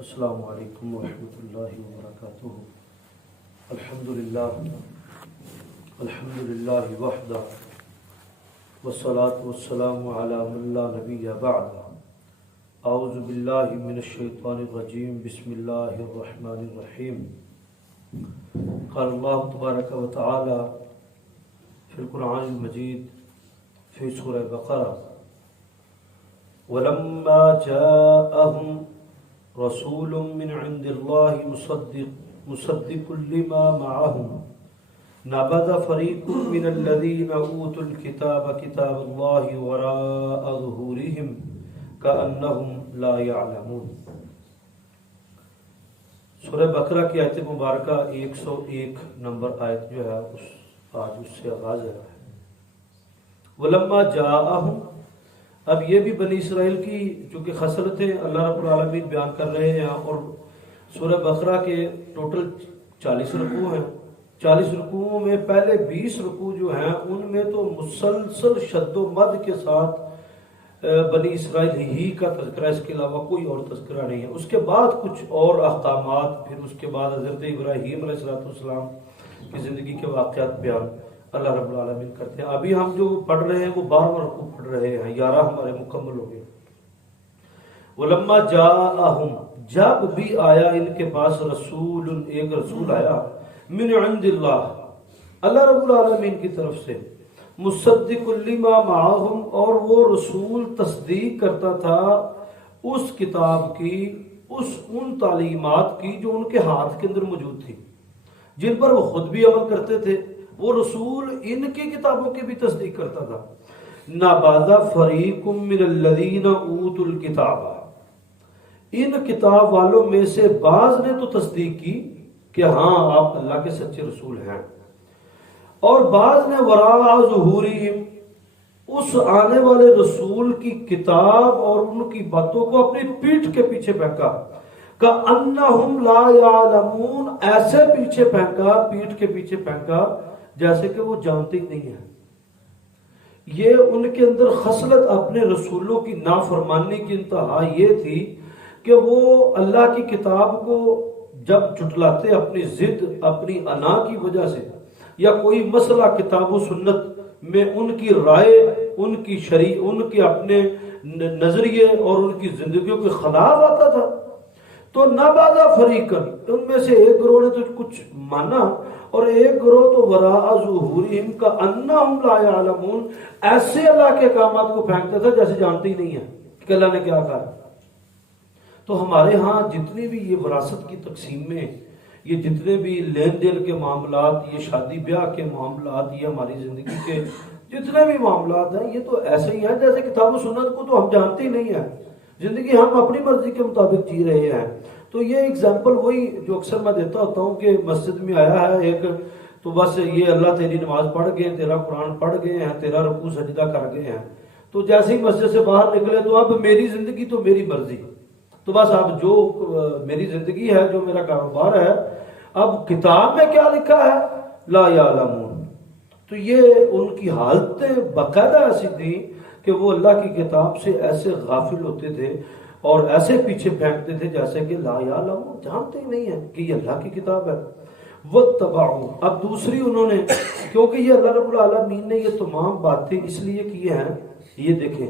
السلام علیکم ورحمۃ اللہ وبرکاتہ۔ الحمدللہ وحدہ والصلاة والسلام علی من لا نبی بعد۔ اعوذ باللہ من الشیطان الرجیم، بسم اللہ الرحمن الرحیم۔ قال اللہ تبارک و تعالی فی القرآن المجید فی سورہ بقرہ: وَلَمَّا جَاءَهُمْ رسول من عند الله مصدق لما معهم نبذ فريق من الذين اوتوا الكتاب كتاب الله وراء ظهورهم كأنهم لا يعلمون۔ سورہ بقرہ کی آیت مبارکہ 101 نمبر آیت جو ہے آج اس سے آغاز ہے۔ وَلَمَّا جَاءَهُمْ، اب یہ بھی بنی اسرائیل کی چونکہ خصلتیں اللہ رب العالمین بیان کر رہے ہیں، اور سورہ بقرہ کے ٹوٹل 40 رکوع ہیں۔ 40 رکوعوں میں پہلے 20 رکوع جو ہیں ان میں تو مسلسل شد و مد کے ساتھ بنی اسرائیل ہی کا تذکرہ، اس کے علاوہ کوئی اور تذکرہ نہیں ہے۔ اس کے بعد کچھ اور احکامات، پھر اس کے بعد حضرت ابراہیم علیہ السلام کی زندگی کے واقعات بیان اللہ رب العالمین کرتے ہیں۔ ابھی ہم جو پڑھ رہے ہیں وہ 12واں رکوع پڑھ رہے ہیں، 11 ہمارے مکمل ہو گئے۔ وَلَمَّا جَاءَهُمْ، جب بھی آیا ان کے پاس رسول، ایک رسول آیا، من عند اللہ رب العالمین کی طرف سے، مصدق لما معہم، اور وہ رسول تصدیق کرتا تھا اس کتاب کی، ان تعلیمات کی جو ان کے ہاتھ کے اندر موجود تھی، جن پر وہ خود بھی عمل کرتے تھے۔ وہ رسول ان کی کتابوں کی بھی تصدیق کرتا تھا۔ نَبَذَ فَرِيقٌ مِّنَ الَّذِينَ أُوتُوا الْكِتَابَ، ان کتاب والوں میں سے بعض نے تو تصدیق کی کہ ہاں آپ اللہ کے سچے رسول ہیں، اور بعض نے وراء ظہورہم، اس آنے والے رسول کی کتاب اور ان کی باتوں کو اپنی پیٹھ کے پیچھے پھینکا۔ کَأَنَّهُمْ لَا يَعْلَمُونَ، ایسے پیچھے پھینکا، پیٹھ کے پیچھے پھینکا جیسے کہ وہ جانتے ہی نہیں ہیں۔ یہ ان کے اندر خصلت اپنے رسولوں کی نافرمانی کی انتہا یہ تھی کہ وہ اللہ کی کتاب کو جب جھٹلاتے اپنی ضد، اپنی انا کی وجہ سے، یا کوئی مسئلہ کتاب و سنت میں ان کی رائے، ان کی ان کے اپنے نظریے اور ان کی زندگیوں کے خلاف آتا تھا، تو نَبَذَ فَرِيقًا، ان میں سے ایک گروہ نے تو کچھ مانا، اور ایک گروہ تو وراء ظہورہم کأنہم لا یعلمون، ایسے اللہ کے احکامات کو پھینکتا تھا جیسے جانتے ہی نہیں ہے کہ اللہ نے کیا کہا۔ تو ہمارے ہاں جتنی بھی یہ وراثت کی تقسیم میں، یہ جتنے بھی لین دین کے معاملات، یہ شادی بیاہ کے معاملات، یہ ہماری زندگی کے جتنے بھی معاملات ہیں، یہ تو ایسے ہی ہیں جیسے کتاب و سنت کو تو ہم جانتے ہی نہیں ہیں، زندگی ہم اپنی مرضی کے مطابق جی رہے ہیں۔ تو یہ اگزامپل وہی جو اکثر میں دیتا ہوتا ہوں کہ مسجد میں آیا ہے ایک، تو بس یہ اللہ تیری نماز پڑھ گئے، تیرا قرآن پڑھ گئے ہیں، تیرا رکوع سجدہ کر گئے ہیں، تو جیسے ہی مسجد سے باہر نکلے تو اب میری زندگی تو میری مرضی، تو بس اب جو میری زندگی ہے، جو میرا کاروبار ہے، اب کتاب میں کیا لکھا ہے لا یعلمون۔ تو یہ ان کی حالتیں باقاعدہ ایسی تھیں کہ وہ اللہ کی کتاب سے ایسے غافل ہوتے تھے اور ایسے پیچھے پھینکتے تھے جیسے کہ لا یعلمون، جانتے ہی نہیں ہیں کہ یہ اللہ کی کتاب ہے۔ واتبعوا، اب دوسری انہوں نے، کیونکہ یہ اللہ رب العالمین نے یہ تمام باتیں اس لیے کی ہیں، یہ دیکھیں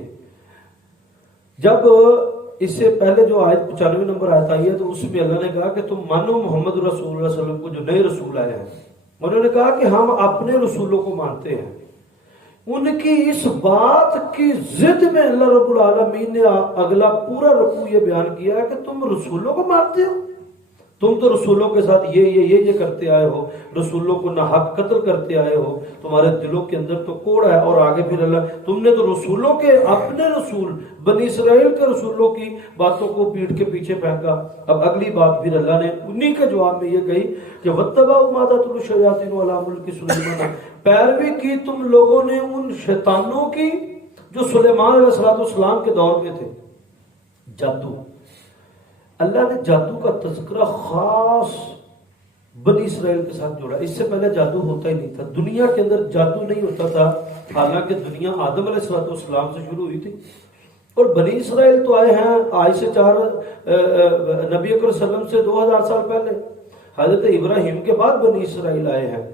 جب اس سے پہلے جو آیت 95 نمبر آیت آئی ہے تو اس میں اللہ نے کہا کہ تم مانو محمد رسول اللہ صلی اللہ علیہ وسلم کو، جو نئے رسول آئے ہیں۔ انہوں نے کہا کہ ہم اپنے رسولوں کو مانتے ہیں۔ ان کی اس بات کی ضد میں اللہ رب العالمین نے اگلا پورا رکوع یہ بیان کیا ہے کہ تم رسولوں کو مانتے ہو، تم تو رسولوں کے ساتھ یہ کرتے آئے ہو، رسولوں کو ناحق قتل کرتے آئے ہو، تمہارے دلوں کے اندر تو کوڑ ہے۔ اور آگے پھر اللہ، تم نے تو رسولوں کے، اپنے رسول بنی اسرائیل کے رسولوں کی باتوں کو پیٹھ کے پیچھے پھینکا۔ اب اگلی بات پھر اللہ نے انہی کے جواب میں یہ کہی کہ وَاتَّبَعُوا مَا تَتْلُو الشَّيَاطِينُ عَلَىٰ مُلْكِ سُلَيْمَانَ، پیروی کی تم لوگوں نے ان شیطانوں کی جو سلیمان علیہ السلام کے دور میں تھے۔ جادو، اللہ نے جادو کا تذکرہ خاص بنی اسرائیل کے ساتھ جوڑا۔ اس سے پہلے جادو ہوتا ہی نہیں تھا، دنیا کے اندر جادو نہیں ہوتا تھا، حالانکہ دنیا آدم علیہ السلام سے شروع ہوئی تھی، اور بنی اسرائیل تو آئے ہیں آج سے نبی اکرم صلی اللہ علیہ وسلم سے 2000 سال پہلے، حضرت ابراہیم کے بعد بنی اسرائیل آئے ہیں۔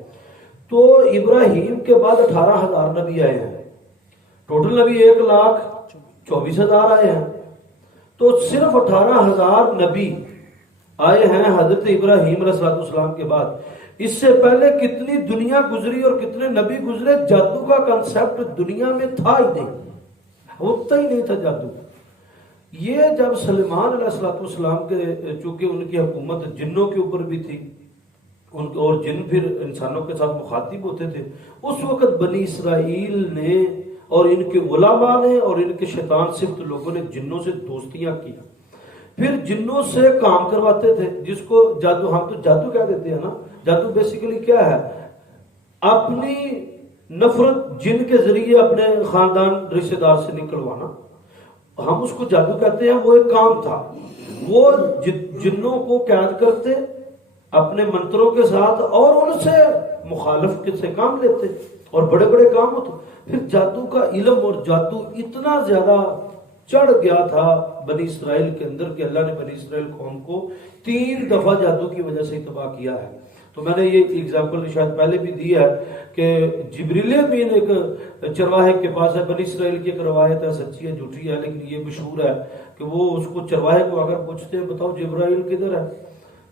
تو ابراہیم کے بعد 18,000 نبی آئے ہیں، ٹوٹل نبی 1,24,000 آئے ہیں۔ تو صرف 18,000 نبی آئے ہیں حضرت ابراہیم علیہ السلام کے بعد۔ اس سے پہلے کتنی دنیا گزری اور کتنے نبی گزرے، جادو کا کنسپٹ دنیا میں تھا ہی نہیں، ہوتا ہی نہیں تھا جادو۔ یہ جب سلیمان علیہ السلام کے، چونکہ ان کی حکومت جنوں کے اوپر بھی تھی، اور جن پھر انسانوں کے ساتھ مخاطب ہوتے تھے، اس وقت بنی اسرائیل نے اور ان کے علماء نے اور ان کے شیطان صفت لوگوں نے جنوں سے دوستیاں کی، پھر جنوں سے کام کرواتے تھے، جس کو جادو، ہم تو جادو کہہ دیتے ہیں نا۔ جادو بیسیکلی کیا ہے؟ اپنی نفرت جن کے ذریعے اپنے خاندان رشتہ دار سے نکلوانا، ہم اس کو جادو کہتے ہیں۔ وہ ایک کام تھا، وہ جنوں کو قید کرتے اپنے منتروں کے ساتھ اور ان سے مخالف سے کام لیتے اور بڑے بڑے کام ہوتے۔ پھر جادو کا علم اور جادو اتنا زیادہ چڑھ گیا تھا بنی اسرائیل کے اندر کہ اللہ نے بنی اسرائیل قوم کو 3 دفعہ جادو کی وجہ سے تباہ کیا ہے۔ تو میں نے یہ ایگزامپل شاید پہلے بھی دی ہے کہ جبریل امین ایک چرواہے کے پاس ہے، بنی اسرائیل کی ایک روایت ہے، سچی ہے جھوٹی ہے لیکن یہ مشہور ہے کہ وہ اس کو چرواہے کو اگر پوچھتے ہیں بتاؤ جبرائیل کدھر ہے،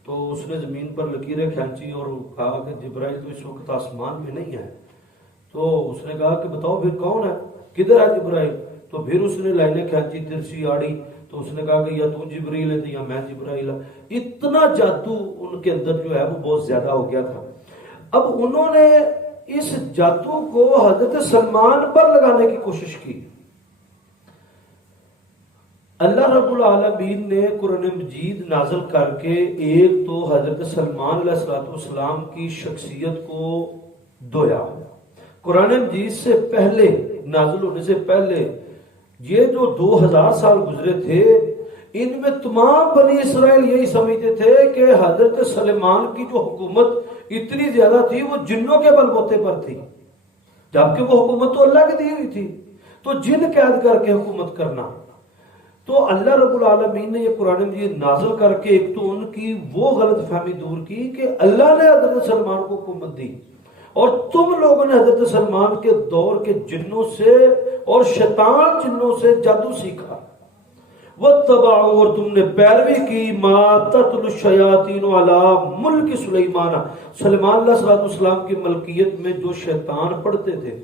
تو اس نے زمین پر لکیریں کھینچی اور کہا کہ جبرائیل تو اس وقت آسمان میں نہیں ہے۔ تو اس نے کہا کہ بتاؤ پھر کون ہے، کدھر ہے جبرائیل؟ تو پھر اس نے لائنیں کھینچی، ترسی آڑی، تو اس نے کہا کہ یا تو جبریل ہے یا میں جبرائیل ہے۔ اتنا جادو ان کے اندر جو ہے وہ بہت زیادہ ہو گیا تھا۔ اب انہوں نے اس جادو کو حضرت سلمان پر لگانے کی کوشش کی۔ اللہ رب العالمین نے قرآن مجید نازل کر کے ایک تو حضرت سلمان علیہ السلام کی شخصیت کو دھویا۔ قرآن مجید سے پہلے، نازل ہونے سے پہلے یہ جو 2000 سال گزرے تھے، ان میں تمام بنی اسرائیل یہی سمجھتے تھے کہ حضرت سلیمان کی جو حکومت اتنی زیادہ تھی وہ جنوں کے بل بوتے پر تھی، جبکہ وہ حکومت تو اللہ کی دی ہوئی تھی۔ تو جن قید کر کے حکومت کرنا، تو اللہ رب العالمین نے یہ قرآن مجید نازل کر کے ایک تو ان کی وہ غلط فہمی دور کی کہ اللہ نے حضرت سلمان کو حکومت دی اور تم لوگوں نے حضرت سلمان کے دور کے جنوں سے اور شیطان جنوں سے جادو سیکھا۔ وَاتَّبَعُوا، اور تم نے پیروی کی، مَا تَتْلُو الشَّيَاطِينُ عَلَىٰ مُلْكِ سلیمان، سلیمان علیہ السلام کی ملکیت میں جو شیطان پڑھتے تھے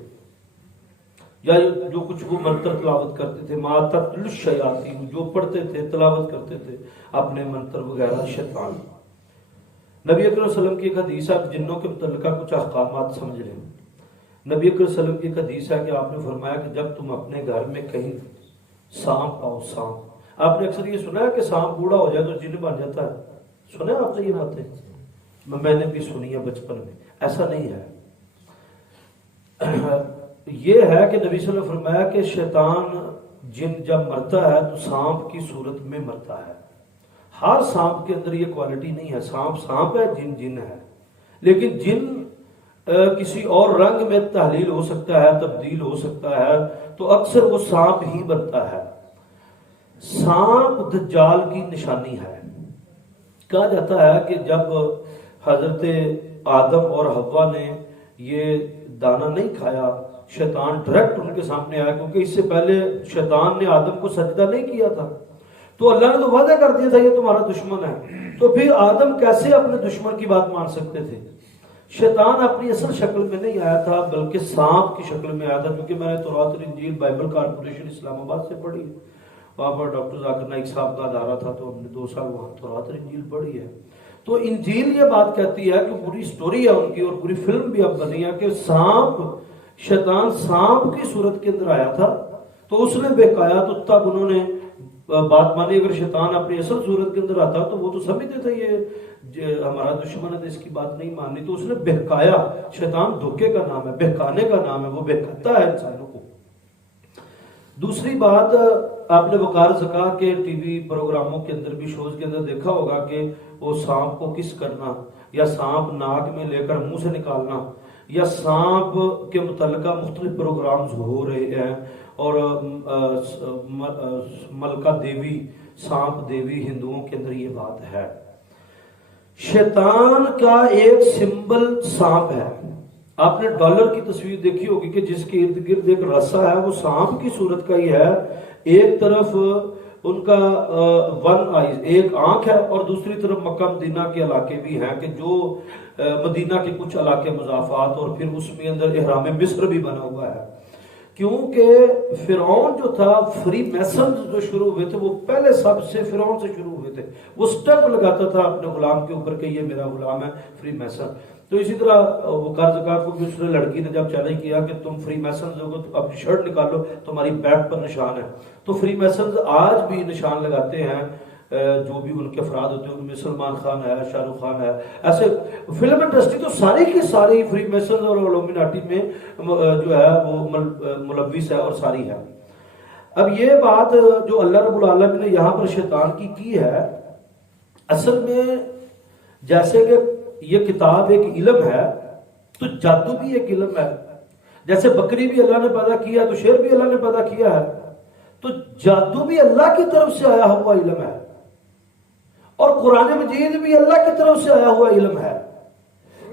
یا جو کچھ وہ منتر تلاوت کرتے تھے، مَا تَتْلُو الشَّيَاطِينُ، جو پڑھتے تھے تلاوت کرتے تھے اپنے منتر وغیرہ شیطان۔ نبی اکرم صلی اللہ علیہ وسلم کی ایک حدیث ہے، جنوں کے متعلقہ کچھ احکامات سمجھ لیں۔ نبی اکرم صلی اللہ علیہ وسلم کی ایک حدیث ہے کہ آپ نے فرمایا کہ جب تم اپنے گھر میں کہیں سانپ آؤ، سانپ، آپ نے اکثر یہ سنا ہے کہ سانپ بوڑھا ہو جائے تو جن بن جاتا ہے، سنا ہے آپ نے یہ باتیں؟ میں نے بھی سنی ہے بچپن میں، ایسا نہیں ہے۔ یہ ہے کہ نبی صلی اللہ علیہ وسلم نے فرمایا کہ شیطان جن جب مرتا ہے تو سانپ کی صورت میں مرتا ہے۔ ہر سانپ کے اندر یہ کوالٹی نہیں ہے، سانپ سانپ ہے، جن جن ہے، لیکن جن کسی اور رنگ میں تحلیل ہو سکتا ہے، تبدیل ہو سکتا ہے، تو اکثر وہ سانپ ہی بنتا ہے۔ سانپ دجال کی نشانی ہے۔ کہا جاتا ہے کہ جب حضرت آدم اور حوا نے یہ دانہ نہیں کھایا، شیطان ڈائریکٹ ان کے سامنے آیا، کیونکہ اس سے پہلے شیطان نے آدم کو سجدہ نہیں کیا تھا، تو اللہ نے تو وعدہ کر دیا تھا یہ تمہارا دشمن ہے، تو پھر آدم کیسے اپنے دشمن کی بات مان سکتے تھے؟ شیطان اپنی اصل شکل میں نہیں آیا تھا بلکہ سانپ کی شکل میں آیا تھا، کیونکہ میں نے تورات اور انجیل بائبل کارپوریشن اسلام آباد سے پڑھی ہے، وہاں پر ڈاکٹر ذاکر نائک صاحب کا ادارہ تھا، تو ہم نے 2 سال وہاں تورات اور انجیل پڑھی ہے۔ تو انجیل یہ بات کہتی ہے کہ پوری سٹوری ہے ان کی اور پوری فلم بھی اب بنی ہے کہ سانپ، شیطان سانپ کی صورت کے اندر آیا تھا، تو اس نے بہکایا، تو تب انہوں نے بات مانی۔ اگر شیطان اپنی اصل صورت کے اندر آتا تو وہ تو سمجھتے تھے یہ ہمارا دشمن ہے تو اس کی بات نہیں ماننی، تو اس نے بہکایا۔ شیطان دھوکے کا نام ہے، بہکانے کا نام ہے، وہ بہکاتا ہے انسانوں کو۔ دوسری بات، آپ نے وقار زکا کے ٹی وی پروگراموں کے اندر بھی، شوز کے اندر دیکھا ہوگا کہ وہ سانپ کو کس کرنا، یا سانپ ناک میں لے کر منہ سے نکالنا، یا سانپ کے متعلقہ مختلف پروگرامز ہو رہے ہیں، اور ملکہ دیوی، سانپ دیوی، ہندوؤں کے اندر یہ بات ہے۔ شیطان کا ایک سمبل سانپ ہے۔ آپ نے ڈالر کی تصویر دیکھی ہوگی کہ جس کے ارد گرد ایک رسا ہے، وہ سانپ کی صورت کا ہی ہے۔ ایک طرف ان کا ون آئیز، ایک آنکھ ہے، اور دوسری طرف مکہ مدینہ کے علاقے بھی ہیں کہ جو مدینہ کے کچھ علاقے مضافات، اور پھر اس میں اندر احرام مصر بھی بنا ہوا ہے، کیونکہ فرعون جو تھا، فری میسنز جو شروع ہوئے تھے وہ پہلے سب سے فرعون سے شروع ہوئے تھے۔ وہ سٹیپ لگاتا تھا اپنے غلام کے اوپر کہ یہ میرا غلام ہے، فری میسن۔ تو اسی طرح وہ قرض زکات کو بھی اس نے لڑکی نے جب چیلنج کیا کہ تم فری میسنز ہو تو اپنی شرٹ نکالو، تمہاری بیک پر نشان ہے۔ تو فری میسنز آج بھی نشان لگاتے ہیں، جو بھی ان کے افراد ہوتے ہیں، ان میں سلمان خان ہے، شاہ رخ خان ہے، ایسے فلم انڈسٹری تو ساری کی ساری فری میسنز اور الومناٹی میں جو ہے وہ ملوث ہے اور ساری ہے۔ اب یہ بات جو اللہ رب العالمین نے یہاں پر شیطان کی ہے، اصل میں جیسے کہ یہ کتاب ایک علم ہے تو جادو بھی ایک علم ہے۔ جیسے بکری بھی اللہ نے پیدا کیا تو شیر بھی اللہ نے پیدا کیا ہے، تو جادو بھی اللہ کی طرف سے آیا ہوا علم ہے، اور قرآن مجید بھی اللہ کی طرف سے آیا ہوا علم ہے۔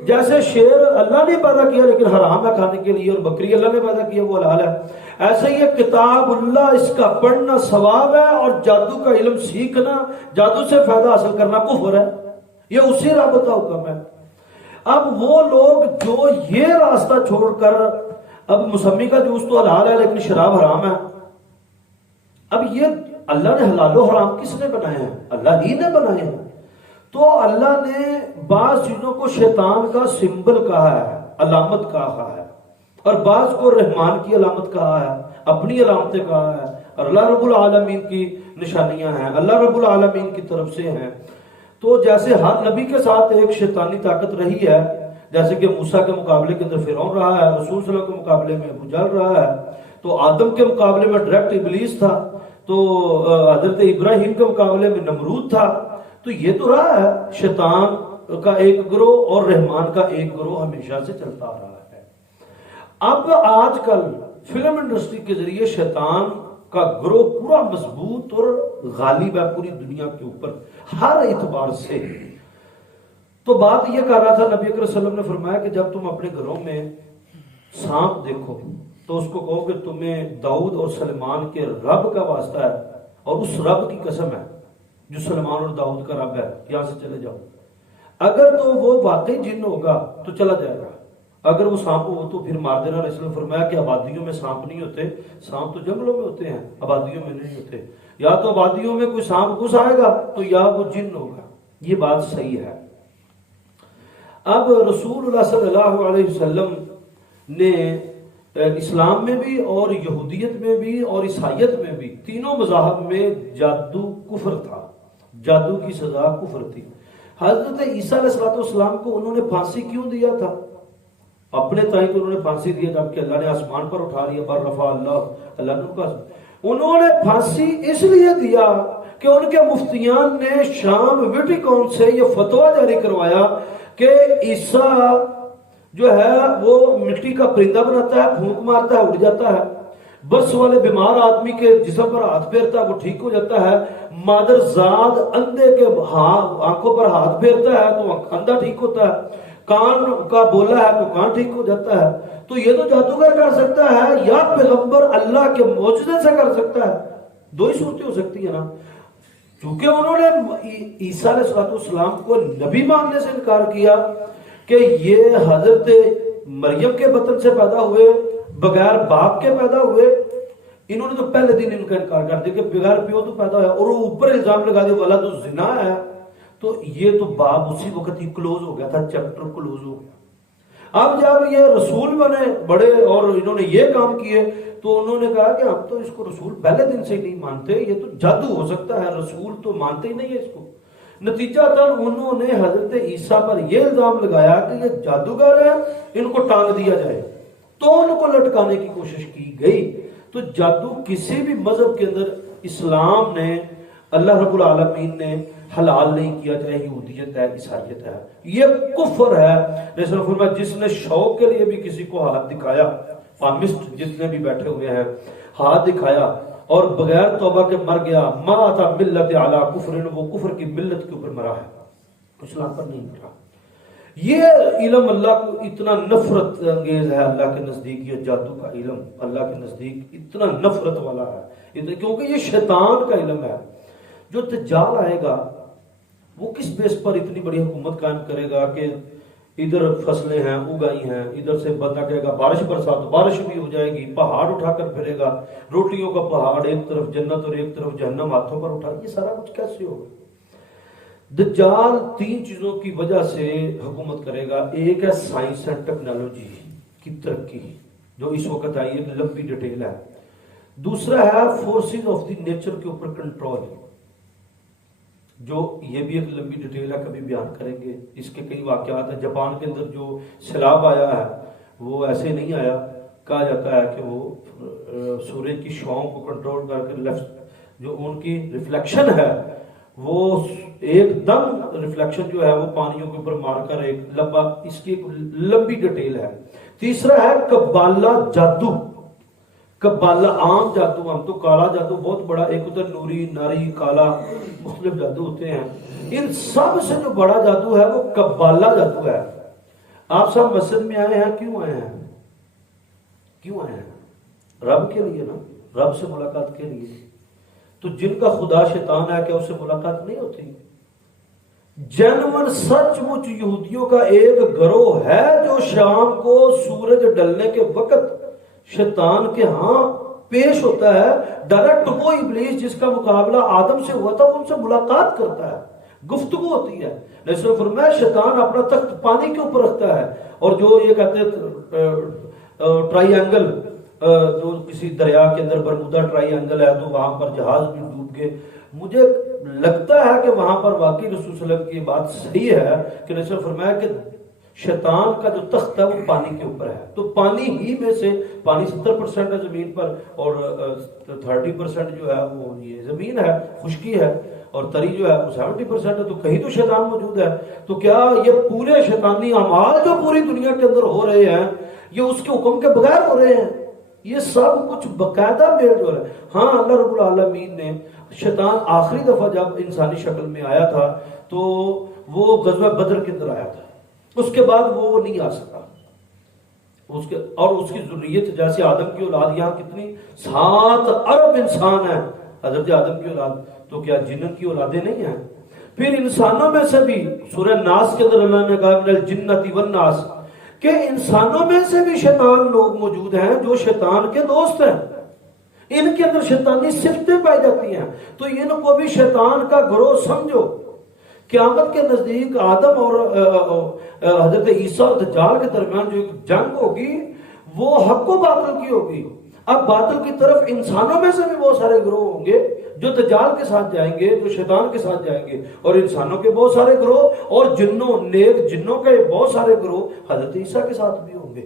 جیسے شیر اللہ نے پیدا کیا لیکن حرام ہے کھانے کے لیے، اور بکری اللہ نے پیدا کیا وہ حلال ہے، ایسے یہ کتاب اللہ، اس کا پڑھنا ثواب ہے، اور جادو کا علم سیکھنا، جادو سے فائدہ حاصل کرنا کفر ہے، یہ اسی رب کا حکم ہے۔ اب وہ لوگ جو یہ راستہ چھوڑ کر، اب موسمی کا جوس تو حلال ہے لیکن شراب حرام ہے، اب یہ اللہ نے حلال و حرام کس نے بنائے ہیں؟ اللہ ہی نے بنائے ہیں۔ تو اللہ نے بعض چیزوں کو شیطان کا سمبل کہا ہے، علامت کہا ہے، اور بعض کو رحمان کی علامت کہا ہے، اپنی علامتیں کہا ہے، اور اللہ رب العالمین کی نشانیاں ہیں، اللہ رب العالمین کی طرف سے ہیں۔ تو جیسے ہر نبی کے ساتھ ایک شیطانی طاقت رہی ہے، جیسے کہ موسیٰ کے مقابلے کے اندر فرعون رہا ہے، رسول صلی اللہ علیہ وسلم کے مقابلے میں ابو جہل رہا ہے، تو آدم کے مقابلے میں ڈائریکٹ ابلیس تھا، تو حضرت ابراہیم کے مقابلے میں نمرود تھا۔ تو یہ تو رہا ہے، شیطان کا ایک گروہ اور رحمان کا ایک گروہ ہمیشہ سے چلتا آ رہا ہے۔ اب آج کل فلم انڈسٹری کے ذریعے شیطان کا گروہ پورا مضبوط اور غالب ہے پوری دنیا کے اوپر ہر اعتبار سے۔ تو بات یہ کر رہا تھا، نبی اکرم صلی اللہ علیہ وسلم نے فرمایا کہ جب تم اپنے گھروں میں سانپ دیکھو تو اس کو کہو کہ تمہیں داؤد اور سلیمان کے رب کا واسطہ ہے، اور اس رب کی قسم ہے جو سلیمان اور داؤد کا رب ہے، یہاں سے چلے جاؤ۔ اگر تو وہ واقعی جن ہوگا تو چلا جائے گا، اگر وہ سانپ ہو تو پھر مار دینا۔ رسول نے فرمایا کہ آبادیوں میں سانپ نہیں ہوتے، سانپ تو جنگلوں میں ہوتے ہیں، آبادیوں میں نہیں ہوتے۔ یا تو آبادیوں میں کوئی سانپ گھس آئے گا تو یا وہ جن ہوگا۔ یہ بات صحیح ہے۔ اب رسول اللہ صلی اللہ علیہ وسلم نے اسلام میں بھی اور یہودیت میں بھی اور عیسائیت میں بھی تینوں مذاہب میں جادو کفر تھا، جادو کی سزا کفر تھی۔ حضرت عیسیٰ علیہ السلام کو انہوں نے پھانسی کیوں دیا تھا؟ اپنے تائیں تو انہوں نے پھانسی دیا جبکہ اللہ نے آسمان پر اٹھا لیا، بر رفع اللہ نے کا، انہوں نے پھانسی اس لیے دیا کہ ان کے مفتیان نے شام ویٹیکن سے یہ فتویٰ جاری کروایا کہ عیسیٰ جو ہے وہ مٹی کا پرندہ بناتا ہے، پھونک مارتا ہے، اڑ جاتا ہے، برس والے بیمار آدمی کے جسم پر ہاتھ پھیرتا ہے وہ ٹھیک ہو جاتا ہے، مادر زاد اندھے کے آنکھوں پر ہاتھ پھیرتا ہے تو اندھا ٹھیک ہوتا ہے، کان کا بولا ہے تو کان ٹھیک ہو جاتا ہے۔ تو یہ تو جادوگر کر سکتا ہے یا پیغمبر اللہ کے معجزے سے کر سکتا ہے، دو ہی صورتیں ہو سکتی ہیں نا۔ چونکہ انہوں نے عیسیٰ علیہ السلام کو نبی ماننے سے انکار کیا کہ یہ حضرت مریم کے بطن سے پیدا ہوئے، بغیر باپ کے پیدا ہوئے، انہوں نے تو پہلے دن ان کا انکار کر دیا کہ بغیر پیو تو پیدا ہوا، اور وہ اوپر الزام لگا دیا ولد الزنا ہے۔ تو یہ تو باب اسی وقت ہی کلوز ہو گیا تھا، چیپٹر کلوز ہو گیا۔ اب جب یہ رسول بنے بڑے اور انہوں نے یہ کام کیے تو انہوں نے کہا کہ ہم تو اس کو رسول پہلے دن سے ہی نہیں مانتے، یہ تو جادو ہو سکتا ہے، رسول تو مانتے ہی نہیں ہے اس کو۔ نتیجہ تن انہوں نے حضرت عیسیٰ پر یہ الزام لگایا کہ یہ جادوگر ہیں، ان کو ٹانگ دیا جائے، تو ان کو لٹکانے کی کوشش کی گئی۔ تو جادو کسی بھی مذہب کے اندر اسلام نے، اللہ رب العالمین نے حلال نہیں کیا، چاہے یہودیت ہے، عیسائیت ہے، یہ کفر ہے۔ جیسے فرمایا جس نے شوق کے لیے بھی کسی کو ہاتھ دکھایا، پامسٹ جتنے بھی بیٹھے ہوئے ہیں، ہاتھ دکھایا اور بغیر توبہ کے مر گیا، مات ملت علی کفر، وہ کفر کی ملت کے اوپر مرا ہے، اسلام پر نہیں مرا۔ یہ علم اللہ کو اتنا نفرت انگیز ہے اللہ کے نزدیک، یہ جادو کا علم اللہ کے نزدیک اتنا نفرت والا ہے، کیونکہ یہ شیطان کا علم ہے۔ جو دجال آئے گا وہ کس بیس پر اتنی بڑی حکومت قائم کرے گا کہ ادھر فصلیں ہیں اگائی ہیں، ادھر سے بندہ کہے گا بارش برسا تو بارش بھی ہو جائے گی، پہاڑ اٹھا کر پھرے گا، روٹیوں کا پہاڑ، ایک طرف جنت اور ایک طرف جہنم ہاتھوں پر اٹھا، یہ سارا کچھ کیسے ہوگا؟ دجال تین چیزوں کی وجہ سے حکومت کرے گا۔ ایک ہے سائنس اینڈ ٹیکنالوجی کی ترقی، جو اس وقت آئی ایک لمبی ڈیٹیل ہے۔ دوسرا ہے فورسز آف دی نیچر کے اوپر کنٹرول، جو یہ بھی ایک لمبی ڈیٹیل ہے، کبھی بیان کریں گے۔ اس کے کئی واقعات ہیں۔ جاپان کے اندر جو سیلاب آیا ہے وہ ایسے نہیں آیا، کہا جاتا ہے کہ وہ سورج کی شعاؤں کو کنٹرول کر کے جو ان کی ریفلیکشن ہے وہ ایک دم ریفلیکشن جو ہے وہ پانیوں کے اوپر مار کر ایک لمبا، اس کی ایک لمبی ڈیٹیل ہے۔ تیسرا ہے قبالہ جادو۔ قبالہ عام جادو، ہم تو کالا جادو بہت بڑا، ایک ادھر نوری، ناری، کالا، مختلف جادو ہوتے ہیں۔ ان سب سے جو بڑا جادو ہے وہ قبالہ جادو ہے۔ آپ سب مسجد میں آئے ہیں، کیوں آئے ہیں؟ کیوں آئے ہیں؟ رب کے لیے نا، رب سے ملاقات کے لیے۔ تو جن کا خدا شیطان ہے، کیا اس سے ملاقات نہیں ہوتی؟ جنون سچ مچ یہودیوں کا ایک گروہ ہے جو شام کو سورج ڈلنے کے وقت شیطان کے ہاں پیش ہوتا ہے۔ ڈائریکٹ وہ ابلیس جس کا مقابلہ آدم سے ہوا تھا وہ ان سے ملاقات کرتا ہے، گفتگو ہوتی ہے۔ لیکن فرمایا شیطان اپنا تخت پانی کے اوپر رکھتا ہے، اور جو یہ کہتے ہیں ٹرائی اینگل، جو کسی دریا کے اندر برمودا ٹرائی اینگل ہے تو وہاں پر جہاز بھی ڈوب گئے۔ مجھے لگتا ہے کہ وہاں پر واقعی رسول صلی اللہ علیہ وسلم کی بات صحیح ہے کہ رسول نے فرمایا کہ شیطان کا جو تخت ہے وہ پانی کے اوپر ہے، تو پانی ہی میں سے، پانی 70% ہے زمین پر اور 30% جو ہے وہ یہ زمین ہے، خشکی ہے، اور تری جو ہے وہ 70% ہے، تو کہیں تو شیطان موجود ہے۔ تو کیا یہ پورے شیطانی اعمال جو پوری دنیا کے اندر ہو رہے ہیں یہ اس کے حکم کے بغیر ہو رہے ہیں؟ یہ سب کچھ باقاعدہ میل جو ہے۔ ہاں اللہ رب العالمین نے شیطان آخری دفعہ جب انسانی شکل میں آیا تھا تو وہ غزوہ بدر کے اندر آیا تھا، اس کے بعد وہ نہیں آ سکا۔ اور اس کی ذریت جیسے آدم کی اولاد یہاں کتنی 7 ارب انسان ہیں حضرت آدم کی اولاد، تو کیا جن کی اولادیں نہیں ہیں؟ پھر انسانوں میں سے بھی سورہ ناس کے اندر اللہ نے کہا من الجنۃ والناس، کہ انسانوں میں سے بھی شیطان لوگ موجود ہیں جو شیطان کے دوست ہیں، ان کے اندر شیطانی صفتیں پائی جاتی ہیں، تو ان کو بھی شیطان کا گروہ سمجھو۔ قیامت کے نزدیک آدم اور حضرت عیسیٰ اور دجال کے درمیان جو ایک جنگ ہوگی وہ حق و باطل کی ہوگی۔ اب باطل کی طرف انسانوں میں سے بھی بہت سارے گروہ ہوں گے جو دجال کے ساتھ جائیں گے، جو شیطان کے ساتھ جائیں گے، اور انسانوں کے بہت سارے گروہ، اور جنوں، نیک جنوں کے بہت سارے گروہ حضرت عیسیٰ کے ساتھ بھی ہوں گے۔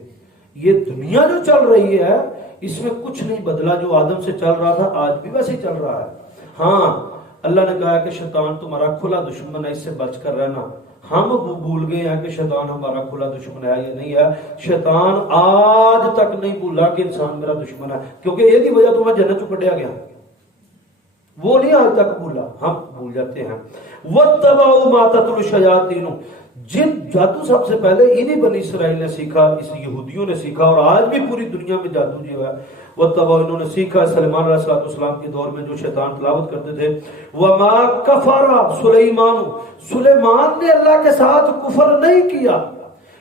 یہ دنیا جو چل رہی ہے اس میں کچھ نہیں بدلا، جو آدم سے چل رہا تھا آج بھی ویسے ہی چل رہا ہے۔ ہاں اللہ نے کہا کہ شیطان تمہارا کھلا دشمن ہے، اس سے بچ کر رہنا۔ ہم بھول گئے ہیں کہ شیطان ہمارا کھلا دشمن ہے یا نہیں ہے۔ شیطان آج تک نہیں بھولا کہ انسان میرا دشمن ہے، کیونکہ یہ دی وجہ تو میں جنت چ کڈیا گیا، وہ نہیں آج تک بھولا، ہم بھول جاتے ہیں۔ وَاتَّبَعُوا مَا تَتْلُو الشَّيَاطِينُ، جن جادو سب سے پہلے انہی بنی اسرائیل نے سیکھا، اس یہودیوں نے سیکھا، اور آج بھی پوری دنیا میں جادو جو ہے وہ انہوں نے سیکھا۔ سلیمان علیہ السلام کے دور میں جو شیطان تلاوت کرتے تھے، وَمَا كَفَرَ سُلَيْمَانُ، سلیمان نے اللہ کے ساتھ کفر نہیں کیا۔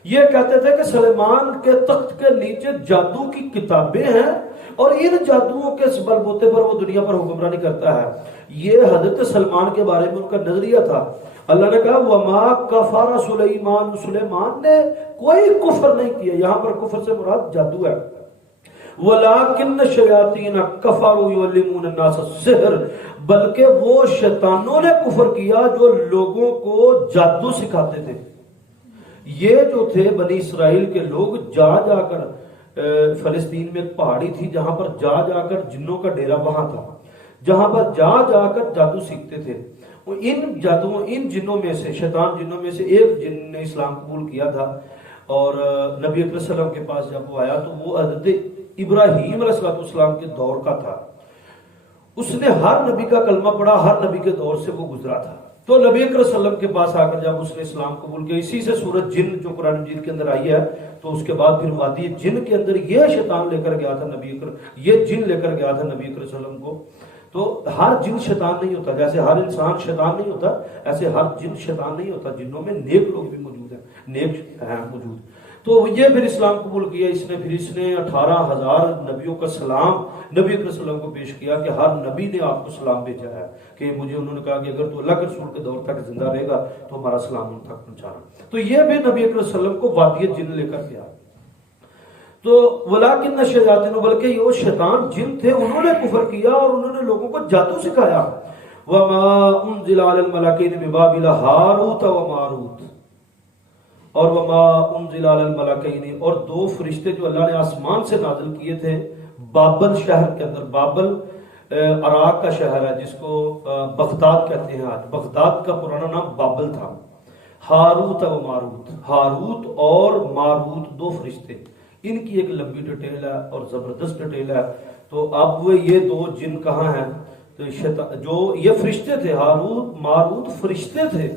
یہ کہتے تھے کہ سلیمان کے تخت کے نیچے جادو کی کتابیں ہیں اور ان جادوؤں کے بل بوتے پر وہ دنیا پر حکمرانی کرتا ہے۔ یہ حضرت سلمان کے بارے میں ان کا نظریہ تھا۔ اللہ نے کہا وَمَا كَفَرَ سُلَيْمَانُ، سلیمان نے کوئی کفر نہیں کیا۔ یہاں پر کفر سے مراد جادو ہے۔ وَلَٰكِنَّ الشَّيَاطِينَ كَفَرُوا يُعَلِّمُونَ النَّاسَ السِّحْرَ، بلکہ وہ شیطانوں نے کفر کیا جو لوگوں کو جادو سکھاتے تھے۔ یہ جو تھے بنی اسرائیل کے لوگ جا جا کر، فلسطین میں ایک پہاڑی تھی جہاں پر جا جا کر جنوں کا ڈیرا وہاں تھا، جہاں پر جا جا کر جادو سیکھتے تھے۔ ان جادوؤں، ان جنوں میں سے، شیطان جنوں میں سے ایک جن نے اسلام قبول کیا تھا، اور نبی اکرم صلی اللہ علیہ وسلم کے پاس جب وہ آیا تو وہ حضرت ابراہیم علیہ السلام کے دور کا تھا، اس نے ہر نبی کا کلمہ پڑھا، ہر نبی کے دور سے وہ گزرا تھا. تو نبی اکرم صلی اللہ علیہ وسلم کے پاس آ کر جب اس نے اسلام قبول کیا، اسی سے سورۃ جن جو قرآن مجید کے اندر آئی ہے، تو اس کے بعد پھر وادی جن کے اندر یہ شیطان لے کر گیا تھا نبی اکرم، یہ جن لے کر گیا تھا نبی اکرم صلی اللہ علیہ وسلم کو. تو ہر جن شیطان نہیں ہوتا، جیسے ہر انسان شیطان نہیں ہوتا ایسے ہر جن شیطان نہیں ہوتا. جنوں میں نیک لوگ بھی موجود ہیں، نیک ہیں موجود. تو یہ پھر اسلام قبول کیا اس نے 18,000 نبیوں کا سلام نبی اکرم صلی اللہ علیہ وسلم کو پیش کیا کہ ہر نبی نے آپ کو سلام بھیجا ہے، کہ مجھے انہوں نے کہا کہ اگر تو اللہ کے رسول کے دور تک زندہ رہے گا تو ہمارا سلام ان تک پہنچانا. تو یہ بھی نبی اکرم صلی اللہ علیہ وسلم کو وادی جن لے کر گیا. تو ولیکن الشیاطین، بلکہ یہ شیطان جن تھے انہوں نے کفر کیا اور انہوں نے لوگوں کو جادو سکھایا. وما انزل علی الملکین ببابل ہاروت و ماروت، اور وما انزل علی الملکین، اور دو فرشتے جو اللہ نے آسمان سے نازل کیے تھے بابل شہر کے اندر. بابل عراق کا شہر ہے جس کو بغداد کہتے ہیں آج. بغداد کا پرانا نام بابل تھا. ہاروت و ماروت، ہاروت اور ماروت دو فرشتے، ان کی ایک لمبی ڈیٹیل ہے اور زبردست ڈیٹیل ہے. تو اب وہ یہ دو جن کہاں ہیں؟ تو جو یہ فرشتے تھے، ہاروت ماروت فرشتے تھے،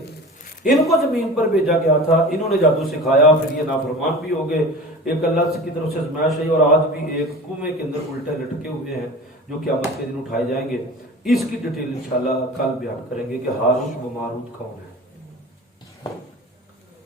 ان کو زمین پر بھیجا گیا تھا. انہوں نے جادو سکھایا، پھر یہ نافرمان بھی ہو گئے. ایک اللہ کی طرف سے آزمائش ہے، اور آج بھی ایک کنویں کے اندر الٹے لٹکے ہوئے ہیں جو قیامت کے دن اٹھائے جائیں گے. اس کی ڈیٹیل انشاءاللہ کل بیان کریں گے کہ ہاروت و ماروت کون ہے.